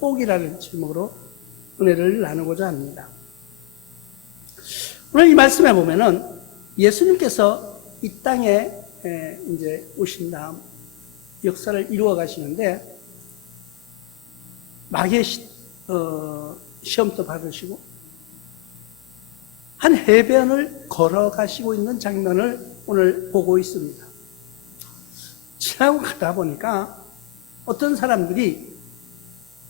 축복이라는 제목으로 은혜를 나누고자 합니다. 오늘 이 말씀에 보면은 예수님께서 이 땅에 이제 오신 다음 역사를 이루어 가시는데 마귀의 시험도 받으시고 한 해변을 걸어가시고 있는 장면을 오늘 보고 있습니다. 지나고 가다 보니까 어떤 사람들이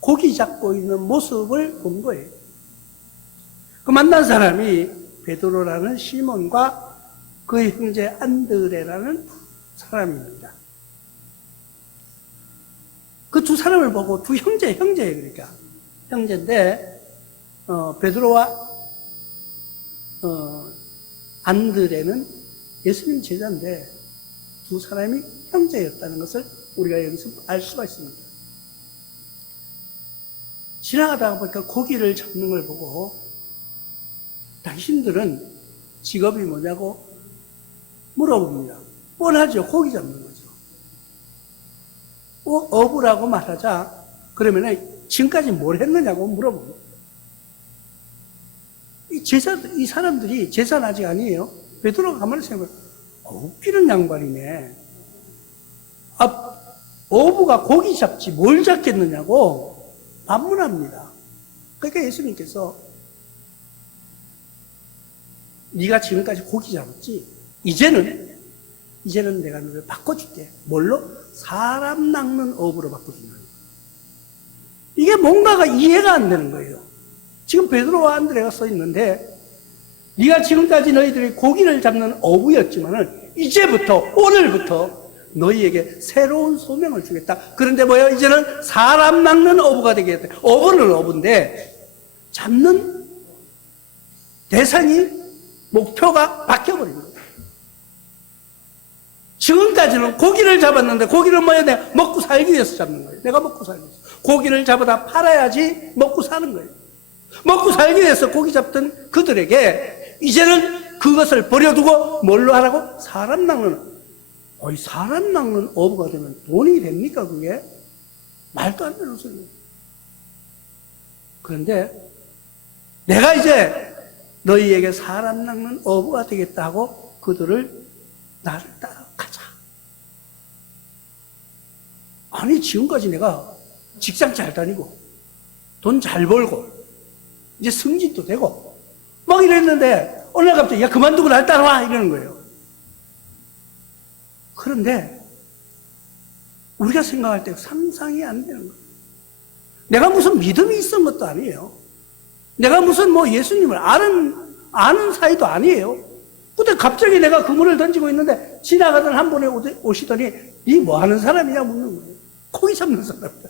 고기 잡고 있는 모습을 본 거예요. 그 만난 사람이 베드로라는 시몬과 그의 형제 안드레라는 사람입니다. 그 두 사람을 보고 두 형제예요. 그러니까 형제인데 베드로와 안드레는 예수님 제자인데 두 사람이 형제였다는 것을 우리가 여기서 알 수가 있습니다. 지나가다가 보니까 고기를 잡는 걸 보고 당신들은 직업이 뭐냐고 물어봅니다. 뻔하죠. 고기 잡는 거죠. 어부라고 말하자 그러면 지금까지 뭘 했느냐고 물어봅니다. 이 사람들이 제자는 아직 아니에요. 베드로가 가만히 생각해 웃기는 양반이네. 어부가 고기 잡지 뭘 잡겠느냐고 반문합니다. 그러니까 예수님께서 네가 지금까지 고기 잡았지? 이제는 내가 너를 바꿔줄게. 뭘로? 사람 낚는 어부로 바꿔주는 거예요. 이게 뭔가가 이해가 안 되는 거예요. 지금 베드로와 안드레가 써 있는데 네가 지금까지 너희들이 고기를 잡는 어부였지만은 이제부터 오늘부터 너희에게 새로운 소명을 주겠다. 그런데 뭐예요? 이제는 사람 낚는 어부가 되겠다. 어부는 어부인데 잡는 대상이 목표가 바뀌어버린 거예요. 지금까지는 고기를 잡았는데 고기를 뭐야? 내가 먹고 살기 위해서 잡는 거예요. 내가 먹고 살기 위해서. 고기를 잡아다 팔아야지 먹고 사는 거예요. 먹고 살기 위해서 고기 잡던 그들에게 이제는 그것을 버려두고 뭘로 하라고? 사람 낚는. 사람 낚는 어부가 되면 돈이 됩니까 그게? 말도 안 되는 소리예요. 그런데 내가 이제 너희에게 사람 낚는 어부가 되겠다 하고 그들을 나를 따라가자. 아니 지금까지 내가 직장 잘 다니고 돈 잘 벌고 이제 승진도 되고 막 이랬는데 어느 날 갑자기 야 그만두고 날 따라와 이러는 거예요. 그런데 우리가 생각할 때 상상이 안 되는 거예요. 내가 무슨 믿음이 있었던 것도 아니에요. 내가 무슨 예수님을 아는 사이도 아니에요. 근데 갑자기 내가 그물을 던지고 있는데 지나가던 한 분이 오시더니 이 뭐 하는 사람이냐 묻는 거예요. 고기 잡는 사람이다.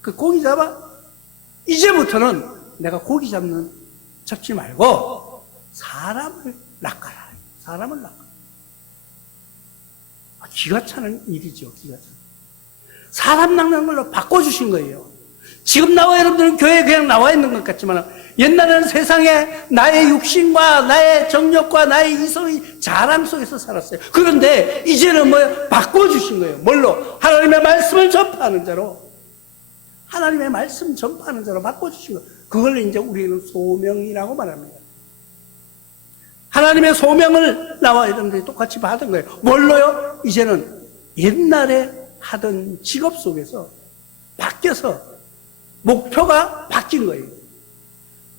그 고기 잡아? 이제부터는 내가 고기 잡지 말고 사람을 낚아라. 사람을 낚아. 기가 차는 일이죠. 기가 차. 사람 낚는 걸로 바꿔주신 거예요. 지금 나와 여러분들은 교회에 그냥 나와 있는 것 같지만 옛날에는 세상에 나의 육신과 나의 정욕과 나의 이성의 자랑 속에서 살았어요. 그런데 이제는 바꿔주신 거예요. 뭘로? 하나님의 말씀을 전파하는 자로. 하나님의 말씀 전파하는 자로 바꿔주신 거예요. 그걸 이제 우리는 소명이라고 말합니다. 하나님의 소명을 나와 여러분들이 똑같이 받은 거예요. 뭘로요? 이제는 옛날에 하던 직업 속에서 바뀌어서 목표가 바뀐 거예요.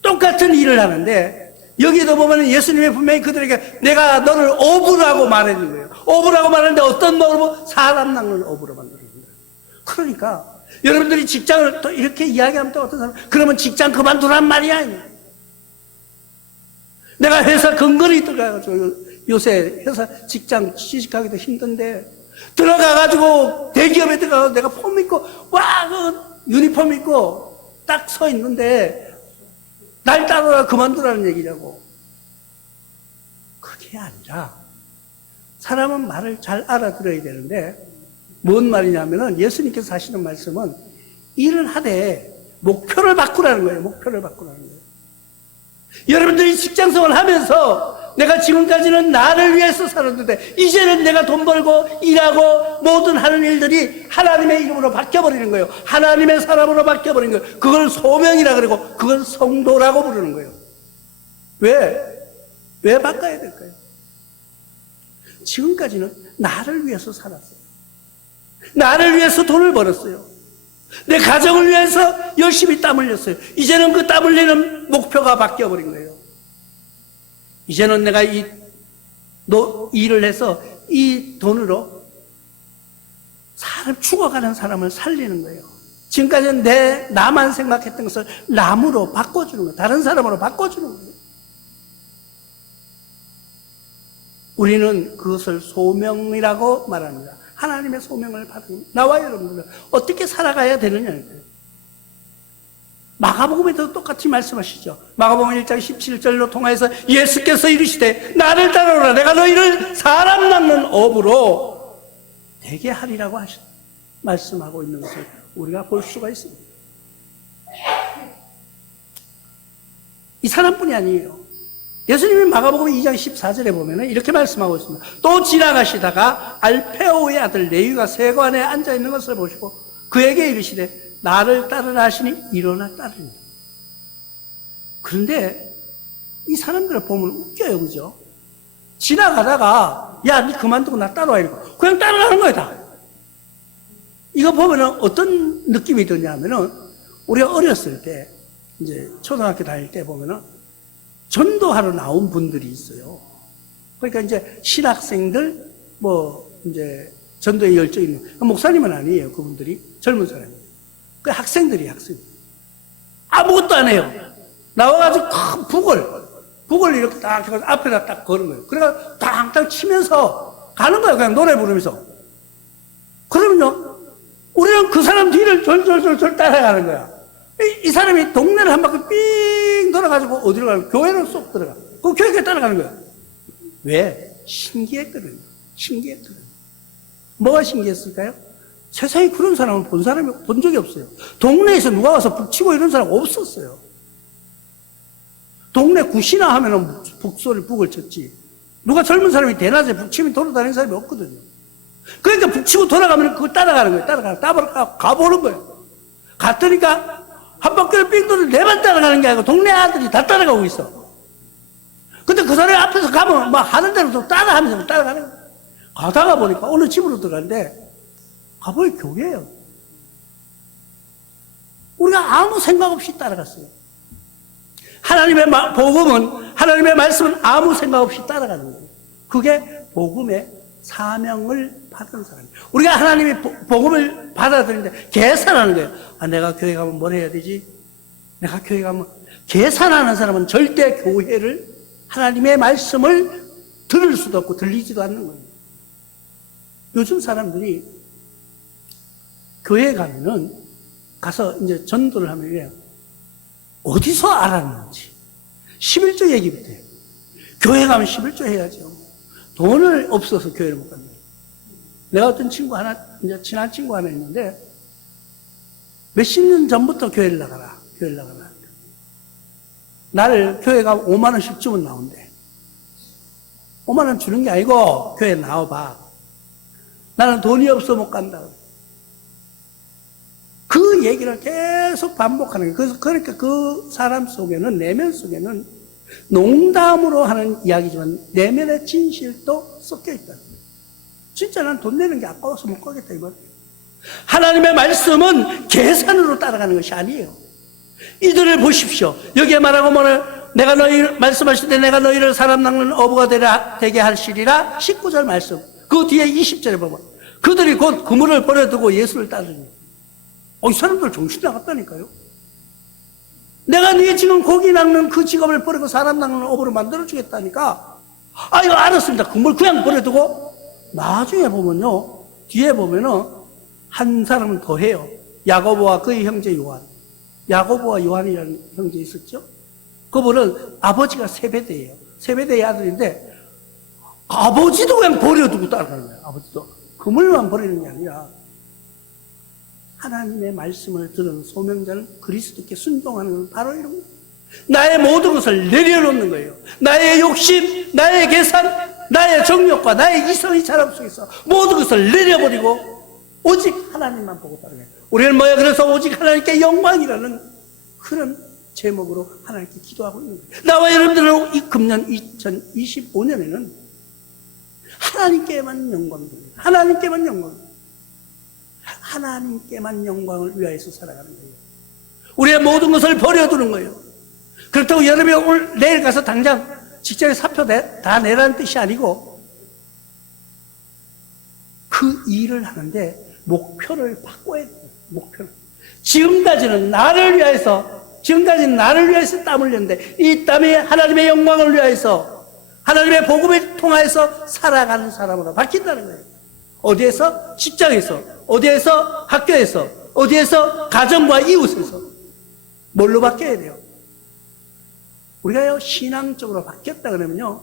똑같은 일을 하는데 여기도 보면 예수님이 분명히 그들에게 내가 너를 어부라고 말해준 거예요. 어부라고 말하는데 어떤 어부? 사람 낚는 어부로 만들어준 거예요. 그러니까 여러분들이 직장을 또 이렇게 이야기하면 또 어떤 사람 그러면 직장 그만두란 말이야. 내가 회사 근거리 들어가가지고 요새 회사 직장 취직하기도 힘든데 들어가가지고 대기업에 들어가서 내가 폼 입고 유니폼 입고 딱 서 있는데 날 따라라 그만두라는 얘기냐고. 그게 아니라 사람은 말을 잘 알아들어야 되는데 뭔 말이냐면은 예수님께서 하시는 말씀은 일을 하되 목표를 바꾸라는 거예요. 목표를 바꾸라는 거예요. 여러분들이 직장생활 하면서 내가 지금까지는 나를 위해서 살았는데 이제는 내가 돈 벌고 일하고 모든 하는 일들이 하나님의 이름으로 바뀌어버리는 거예요. 하나님의 사람으로 바뀌어버리는 거예요. 그걸 소명이라 그러고 그걸 성도라고 부르는 거예요. 왜 바꿔야 될까요? 지금까지는 나를 위해서 살았어요. 나를 위해서 돈을 벌었어요. 내 가정을 위해서 열심히 땀 흘렸어요. 이제는 그 땀 흘리는 목표가 바뀌어버린 거예요. 이제는 내가 이 일을 해서 이 돈으로 죽어가는 사람을 살리는 거예요. 지금까지는 나만 생각했던 것을 남으로 바꿔주는 거예요. 다른 사람으로 바꿔주는 거예요. 우리는 그것을 소명이라고 말합니다. 하나님의 소명을 받은 나와 여러분들은 어떻게 살아가야 되느냐니까요. 마가복음에도 똑같이 말씀하시죠. 마가복음 1장 17절로 통하여서 예수께서 이르시되 나를 따라오라 내가 너희를 사람 낳는 업으로 되게 하리라고 말씀하고 있는 것을 우리가 볼 수가 있습니다. 이 사람뿐이 아니에요. 예수님이 마가복음 2장 14절에 보면 이렇게 말씀하고 있습니다. 또 지나가시다가 알페오의 아들 레위가 세관에 앉아있는 것을 보시고 그에게 이르시되 나를 따르라 하시니 일어나 따르니. 그런데 이 사람들을 보면 웃겨요. 그죠? 지나가다가 야, 니 그만두고 나 따라와 이러고 그냥 따라가는 거야 다. 이거 보면 어떤 느낌이 드냐면은 우리가 어렸을 때 이제 초등학교 다닐 때 보면은 전도하러 나온 분들이 있어요. 그러니까 이제 신학생들 이제 전도에 열정이 있는 목사님은 아니에요. 그분들이 젊은 사람이에요. 그 학생들이 아무것도 안 해요. 나와가지고 큰 북을 이렇게 딱 해가지고 앞에다 딱 거는 거예요. 그래가 땅땅 치면서 가는 거예요. 그냥 노래 부르면서. 그러면요, 우리는 그 사람 뒤를 졸졸졸 따라가는 거야. 이 사람이 동네를 한 바퀴 삥 돌아가지고 어디로 가면 교회로 쏙 들어가. 그 교회에 따라가는 거야. 왜? 신기했거든요. 뭐가 신기했을까요? 세상에 그런 사람을 본 적이 없어요. 동네에서 누가 와서 북치고 이런 사람 없었어요. 동네 굿이나 하면은 북을 쳤지. 누가 젊은 사람이 대낮에 북치면 돌아다니는 사람이 없거든요. 그러니까 북치고 돌아가면 그걸 따라가는 거예요. 가보는 거예요. 갔더니까 한 바퀴를 삥 돌아 4번 따라가는 게 아니고 동네 아들이 다 따라가고 있어. 근데 그 사람이 앞에서 가면 막 하는 대로 또 따라하면서 따라가는 거예요. 가다가 보니까 어느 집으로 들어가는데 가보니 교회예요. 우리가 아무 생각 없이 따라갔어요. 하나님의 복음은, 하나님의 말씀은 아무 생각 없이 따라가는 거예요. 그게 복음의 사명을 받은 사람이에요. 우리가 하나님의 복음을 받아들이는데 계산하는 거예요. 내가 교회 가면 뭘 해야 되지? 내가 교회 가면 계산하는 사람은 절대 교회를, 하나님의 말씀을 들을 수도 없고 들리지도 않는 거예요. 요즘 사람들이 교회에 가서 이제 전도를 하면 이래요. 어디서 알았는지. 11조 얘기부터 해요. 교회 가면 11조 해야죠. 돈을 없어서 교회를 못 간다. 내가 어떤 친구 하나, 이제 친한 친구 하나 있는데, 몇십 년 전부터 교회를 나가라. 나를 교회 가면 5만원씩 주면 나온대. 5만원 주는 게 아니고, 교회 나와봐. 나는 돈이 없어 못 간다. 그 얘기를 계속 반복하는 거예요. 그러니까 그 사람 속에는, 내면 속에는 농담으로 하는 이야기지만 내면의 진실도 섞여 있다는 거예요. 진짜 난 돈 내는 게 아까워서 못 가겠다 이거예요. 하나님의 말씀은 계산으로 따라가는 것이 아니에요. 이들을 보십시오. 여기에 말하고 내가 말씀하실 때 내가 너희를 사람 낚는 어부가 되게 하시리라. 19절 말씀. 그 뒤에 20절에 보면 그들이 곧 그물을 버려두고 예수를 따르니. 이 사람들 정신 나갔다니까요. 내가 네 지금 고기 낚는 그 직업을 버리고 사람 낚는 업으로 만들어주겠다니까. 이거 알았습니다. 그물 그냥 버려두고. 나중에 보면요, 뒤에 보면은 한 사람은 더 해요. 야고보와 그의 형제 요한. 야고보와 요한이라는 형제 있었죠? 그분은 아버지가 세베대예요. 세베대의 아들인데 아버지도 그냥 버려두고 따라가는 거예요. 아버지도. 그물만 버리는 게 아니라 하나님의 말씀을 들은 소명자는 그리스도께 순종하는 건 바로 이런 거예요. 나의 모든 것을 내려놓는 거예요. 나의 욕심, 나의 계산, 나의 정욕과 나의 이성의 자랑 속에서 모든 것을 내려버리고 오직 하나님만 보고 따르게. 우리는 뭐야? 그래서 오직 하나님께 영광이라는 그런 제목으로 하나님께 기도하고 있는 거예요. 나와 여러분들은 이 금년 2025년에는 하나님께만 영광 돌립니다. 하나님께만 영광. 하나님께만 영광을 위하여서 살아가는 거예요. 우리의 모든 것을 버려두는 거예요. 그렇다고 여러분이 오늘 내일 가서 당장 직장에 사표 다 내라는 뜻이 아니고 그 일을 하는데 목표를 바꿔야 돼요. 목표를. 지금까지는 나를 위해서 땀 흘렸는데 이 땀이 하나님의 영광을 위해서 하나님의 복음을 통하여서 살아가는 사람으로 바뀐다는 거예요. 어디에서? 직장에서, 어디에서? 학교에서, 어디에서? 가정과 이웃에서. 뭘로 바뀌어야 돼요? 우리가 신앙적으로 바뀌었다 그러면요,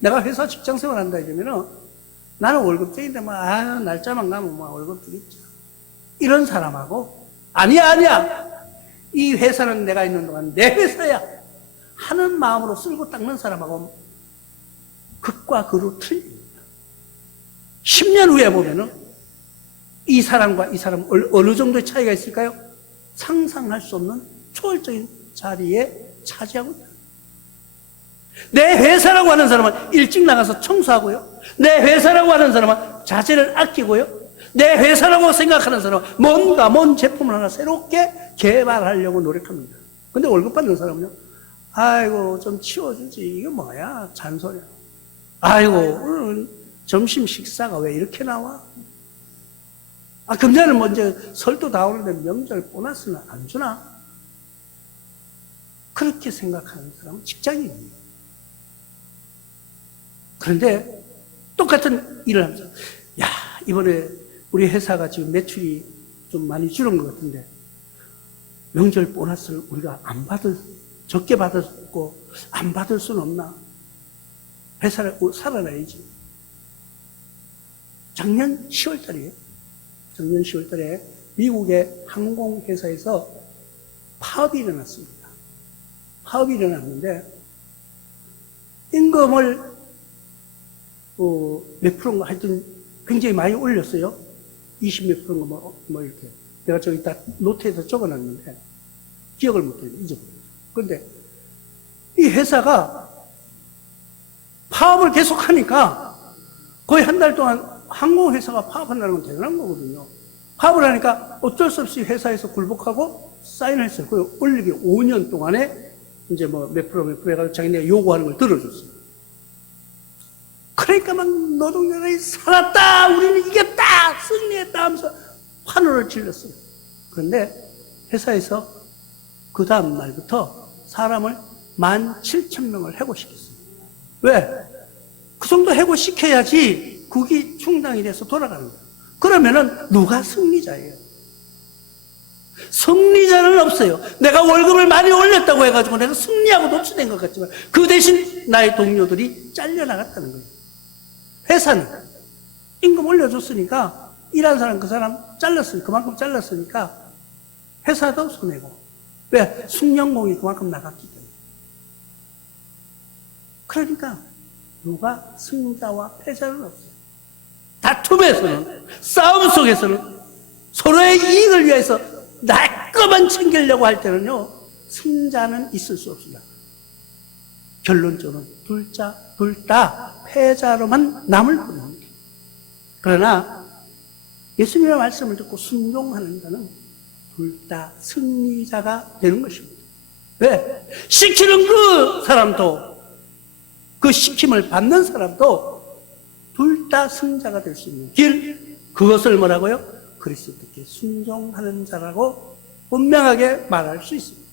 내가 회사 직장 생활 한다 이러면은 나는 월급쟁인데 날짜만 가면 월급 주겠죠. 이런 사람하고 아니야 이 회사는 내가 있는 동안 내 회사야 하는 마음으로 쓸고 닦는 사람하고 극과 극으로 틀립니다. 10년 후에 보면은 이 사람과 이 사람 어느 정도의 차이가 있을까요? 상상할 수 없는 초월적인 자리에 차지하고 있다. 내 회사라고 하는 사람은 일찍 나가서 청소하고요. 내 회사라고 하는 사람은 자재를 아끼고요. 내 회사라고 생각하는 사람은 뭔 제품을 하나 새롭게 개발하려고 노력합니다. 근데 월급 받는 사람은요, 아이고 좀 치워주지, 이게 뭐야 잔소리야. 아이고 오늘 점심 식사가 왜 이렇게 나와? 금년은 먼저 설도 다 오는데 명절 보너스는 안 주나? 그렇게 생각하는 사람은 직장인이에요. 그런데 똑같은 일을 하면서 이번에 우리 회사가 지금 매출이 좀 많이 줄은 것 같은데 명절 보너스를 우리가 적게 받았고 안 받을 수는 없나? 회사를 살아나야지. 작년 10월달에 미국의 항공회사에서 파업이 일어났습니다. 파업이 일어났는데 임금을 몇 프로인가 하여튼 굉장히 많이 올렸어요. 20몇 프로인가 뭐 이렇게. 내가 저기 다 노트에서 적어놨는데 기억을 못해요. 잊어버렸어요. 그런데 이 회사가 파업을 계속하니까 거의 한 달 동안 항공회사가 파업한다는 건 대단한 거거든요. 파업을 하니까 어쩔 수 없이 회사에서 굴복하고 사인을 했어요. 그 올리기 5년 동안에 이제 몇 프로 해가지고 자기네가 요구하는 걸 들어줬어요. 그러니까 막 노동자들이 살았다, 우리는 이겼다, 승리했다 하면서 환호를 질렀어요. 그런데 회사에서 그 다음 날부터 사람을 17,000명을 해고시켰어요. 왜? 그 정도 해고시켜야지 국이 충당이 돼서 돌아가는 거예요. 그러면은 누가 승리자예요? 승리자는 없어요. 내가 월급을 많이 올렸다고 해가지고 내가 승리하고 높이된 것 같지만 그 대신 나의 동료들이 잘려나갔다는 거예요. 회사는 임금 올려줬으니까 일한 사람 그 사람 그만큼 잘랐으니까 회사도 손해고. 왜? 숙련공이 그만큼 나갔기 때문에. 그러니까 누가 승자와 패자는 없어요. 다툼에서는, 싸움 속에서는 서로의 이익을 위해서 내 것만 챙기려고 할 때는요, 승자는 있을 수 없습니다. 결론적으로 둘 다 패자로만 남을 뿐입니다. 그러나 예수님의 말씀을 듣고 순종하는 자는 둘 다 승리자가 되는 것입니다. 왜? 시키는 그 사람도, 그 시킴을 받는 사람도 둘 다 승자가 될 수 있는 길, 그것을 뭐라고요? 그리스도께 순종하는 자라고 분명하게 말할 수 있습니다.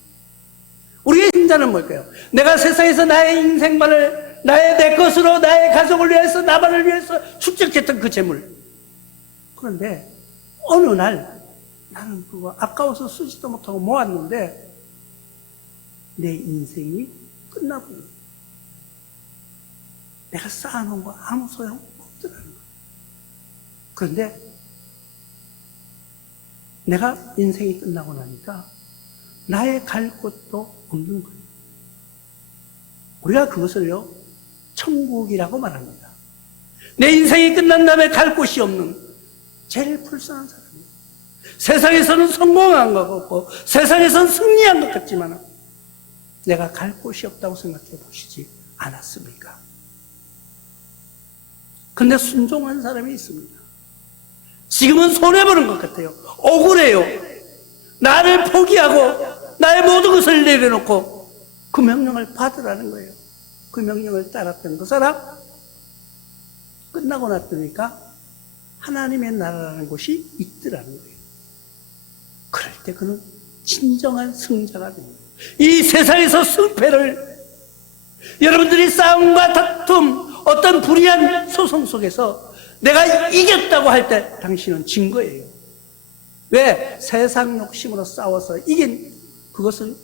우리의 승자는 뭘까요? 내가 세상에서 나의 인생만을 내 것으로 나의 가족을 위해서 나만을 위해서 축적했던 그 재물. 그런데 어느 날 나는 그거 아까워서 쓰지도 못하고 모았는데 내 인생이 끝나버려. 내가 쌓아놓은 거 아무 소용 없더라는 거예요. 그런데 내가 인생이 끝나고 나니까 나의 갈 곳도 없는 거예요. 우리가 그것을요, 천국이라고 말합니다. 내 인생이 끝난 다음에 갈 곳이 없는 제일 불쌍한 사람이에요. 세상에서는 성공한 것 같고 세상에서는 승리한 것 같지만 내가 갈 곳이 없다고 생각해 보시지 않았습니까? 근데 순종한 사람이 있습니다. 지금은 손해보는 것 같아요. 억울해요. 나를 포기하고 나의 모든 것을 내려놓고 그 명령을 받으라는 거예요. 그 명령을 따랐던 그 사람, 끝나고 났더니까 하나님의 나라라는 곳이 있더라는 거예요. 그럴 때 그는 진정한 승자가 됩니다. 이 세상에서 승패를, 여러분들이 싸움과 다툼, 어떤 불의한 소송 속에서 내가 이겼다고 할 때 당신은 진 거예요. 왜? 세상 욕심으로 싸워서 이긴 그것은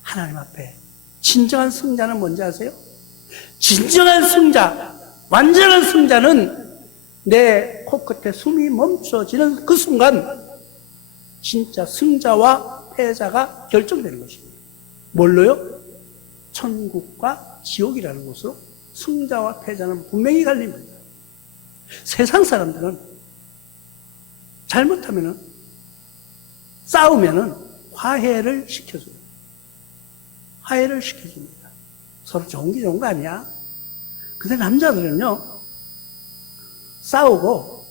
하나님 앞에 진정한 승자는 뭔지 아세요? 진정한 승자, 완전한 승자는 내 코끝에 숨이 멈춰지는 그 순간 진짜 승자와 패자가 결정되는 것입니다. 뭘로요? 천국과 지옥이라는 곳으로 승자와 패자는 분명히 갈립니다. 세상 사람들은 잘못하면은, 싸우면은 화해를 시켜줘요. 화해를 시켜줍니다. 서로 좋은 게 좋은 거 아니야? 근데 남자들은요, 싸우고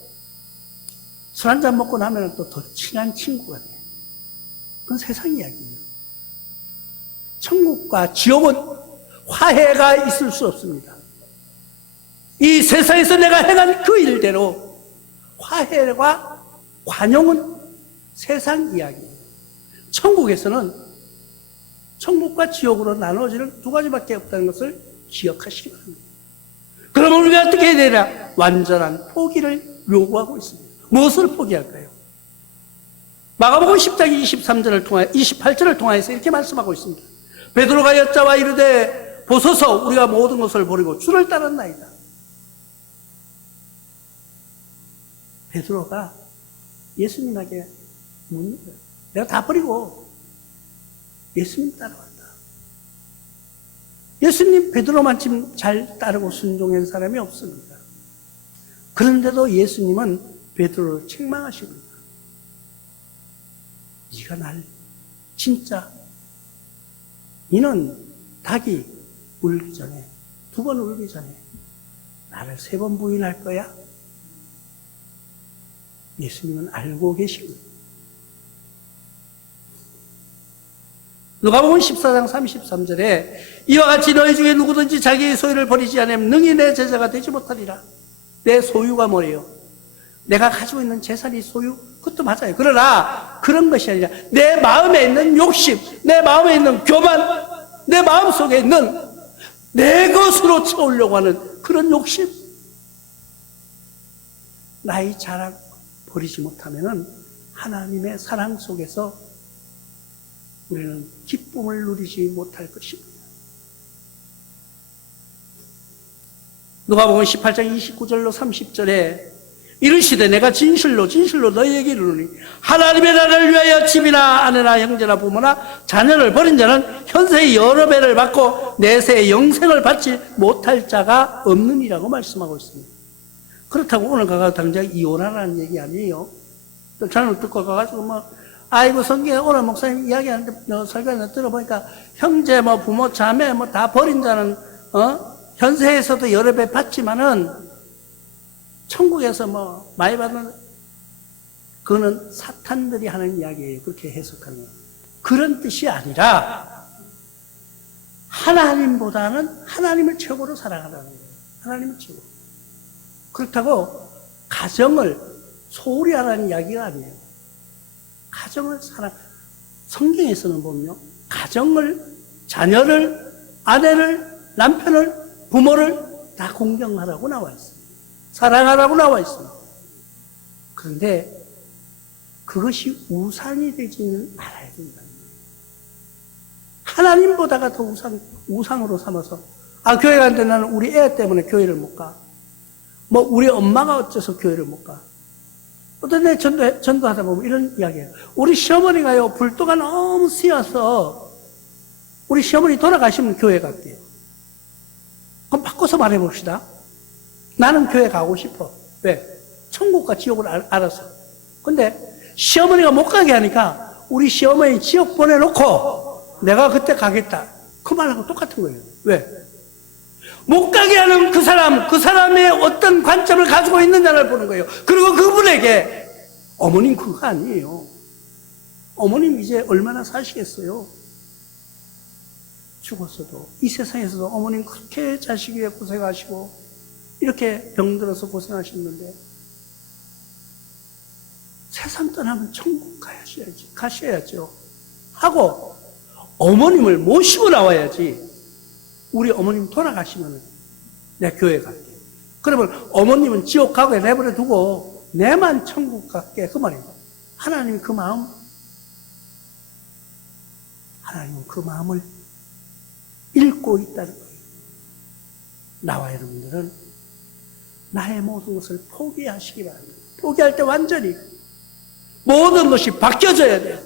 술 한잔 먹고 나면 또 더 친한 친구가 돼요. 그건 세상 이야기예요. 천국과 지옥은 화해가 있을 수 없습니다. 이 세상에서 내가 행한 그 일대로 화해와 관용은 세상 이야기예요. 천국에서는 천국과 지옥으로 나눠지는 두 가지밖에 없다는 것을 기억하시기 바랍니다. 그러면 우리가 어떻게 해야 되나? 완전한 포기를 요구하고 있습니다. 무엇을 포기할까요? 마가복음 10장 28절을 통하여서 이렇게 말씀하고 있습니다. 베드로가 여짜와 이르되 보소서, 우리가 모든 것을 버리고 주를 따랐나이다. 베드로가 예수님에게 묻는 거예요. 내가 다 버리고 예수님 따라왔다. 예수님 베드로만 지금 잘 따르고 순종한 사람이 없습니다. 그런데도 예수님은 베드로를 책망하십니다. 네가 날 진짜, 너는 닭이 울기 전에, 2번 울기 전에 나를 3번 부인할 거야? 예수님은 알고 계십니다. 누가복음 14장 33절에 이와 같이 너희 중에 누구든지 자기의 소유를 버리지 않으면 능히 내 제자가 되지 못하리라. 내 소유가 뭐예요? 내가 가지고 있는 재산이 소유? 그것도 맞아요. 그러나 그런 것이 아니라 내 마음에 있는 욕심, 내 마음에 있는 교만, 내 마음속에 있는 내 것으로 채우려고 하는 그런 욕심, 나의 자랑 버리지 못하면은 하나님의 사랑 속에서 우리는 기쁨을 누리지 못할 것입니다. 누가복음 18장 29절로 30절에 이르시되 내가 진실로 너희에게 이르노니 하나님의 나라를 위하여 집이나 아내나 형제나 부모나 자녀를 버린 자는 현세의 여러 배를 받고 내세의 영생을 받지 못할 자가 없느니라고 말씀하고 있습니다. 그렇다고 오늘 가서 당장 이혼하라는 얘기 아니에요. 또 저는 듣고 가가지고 아이고 성경에 오늘 목사님 이야기하는데 설교를 들어보니까 형제 부모 자매 다 버린 자는 현세에서도 여러 배 받지만은 천국에서 많이 받는, 그거는 사탄들이 하는 이야기예요. 그렇게 해석하는 거예요. 그런 뜻이 아니라 하나님보다는 하나님을 최고로 사랑하라는 거예요. 하나님을 최고. 그렇다고 가정을 소홀히 하라는 이야기가 아니에요. 가정을 성경에서는 보면요, 가정을, 자녀를, 아내를, 남편을, 부모를 다 공경하라고 나와 있어요. 사랑하라고 나와 있습니다. 그런데 그것이 우상이 되지는 말아야 된다는 거예요. 하나님보다가 더 우상으로 삼아서, 교회 가는데 나는 우리 애 때문에 교회를 못 가. 우리 엄마가 어째서 교회를 못 가. 어떤 애 전도하다 보면 이런 이야기예요. 우리 시어머니가요, 불도가 너무 씌어서 우리 시어머니 돌아가시면 교회 갈게요. 그럼 바꿔서 말해봅시다. 나는 교회 가고 싶어. 왜? 천국과 지옥을 알아서. 근데 시어머니가 못 가게 하니까 우리 시어머니 지옥 보내놓고 내가 그때 가겠다. 그 말하고 똑같은 거예요. 왜? 못 가게 하는 그 사람의 어떤 관점을 가지고 있느냐를 보는 거예요. 그리고 그분에게 어머님 그거 아니에요. 어머님 이제 얼마나 사시겠어요? 죽었어도 이 세상에서도 어머님 그렇게 자식 위해 고생하시고 이렇게 병들어서 고생하셨는데 세상 떠나면 천국 가셔야죠 하고 어머님을 모시고 나와야지. 우리 어머님 돌아가시면 내가 교회 갈게. 그러면 어머님은 지옥 가게 내버려 두고 내만 천국 갈게. 그 말이에요. 하나님은 그 마음을 읽고 있다는 거예요. 나와 여러분들은 나의 모든 것을 포기하시기 바랍니다. 포기할 때 완전히 모든 것이 바뀌어져야 돼요.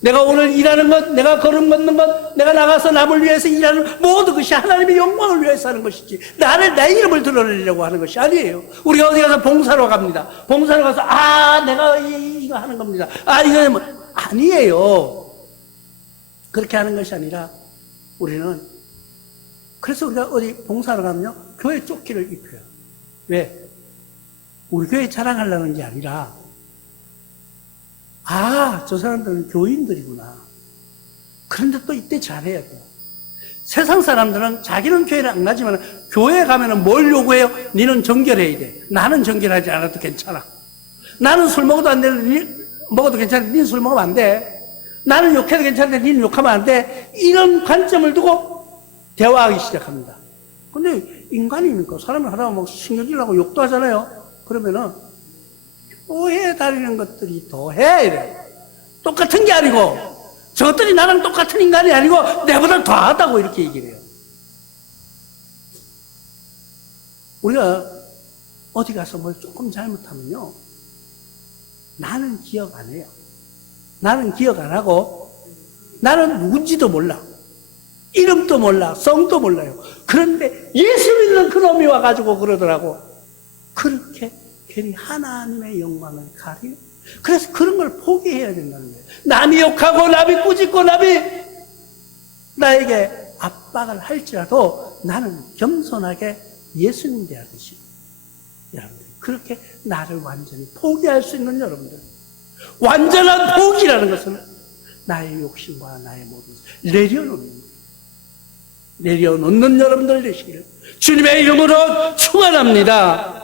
내가 오늘 일하는 것, 내가 걸음 걷는 것, 내가 나가서 남을 위해서 일하는 모든 것이 하나님의 영광을 위해서 하는 것이지 내 이름을 드러내려고 하는 것이 아니에요. 우리가 어디 가서 봉사로 갑니다. 봉사로 가서 내가 이거 하는 겁니다. 이거 아니에요. 그렇게 하는 것이 아니라 우리는 그래서 우리가 어디 봉사로 가면요 교회 조끼를 입혀요. 왜? 우리 교회 자랑하려는 게 아니라 저 사람들은 교인들이구나. 그런데 또 이때 잘해야 돼요. 세상 사람들은 자기는 교회를 안 가지만 교회 가면은 뭘 요구해요? 니는 정결해야 돼. 나는 정결하지 않아도 괜찮아. 나는 술 먹어도 안 되는데 먹어도 괜찮은데 니는 술 먹으면 안 돼. 나는 욕해도 괜찮은데 니는 욕하면 안 돼. 이런 관점을 두고 대화하기 시작합니다. 근데 인간이니까 사람이 하다가 막 신경질나고 욕도 하잖아요. 그러면은 교회에 다니는 것들이 더해 이래. 똑같은 게 아니고 저것들이 나랑 똑같은 인간이 아니고 내보다 더하다고 이렇게 얘기를 해요. 우리가 어디 가서 뭘 조금 잘못하면요 나는 기억 안 해요. 나는 기억 안 하고 나는 누군지도 몰라. 이름도 몰라. 성도 몰라요. 그런데 예수 믿는 그놈이 와가지고 그러더라고. 그렇게 괜히 하나님의 영광을 가리요. 그래서 그런 걸 포기해야 된다는 거예요. 남이 욕하고 남이 꾸짖고 남이 나에게 압박을 할지라도 나는 겸손하게 예수님 대하듯이 여러분들 그렇게 나를 완전히 포기할 수 있는 여러분들 완전한 포기라는 것은 나의 욕심과 나의 모든 것을 내려놓는 거예요. 내려놓는 여러분들 되시기를 주님의 이름으로 축원합니다.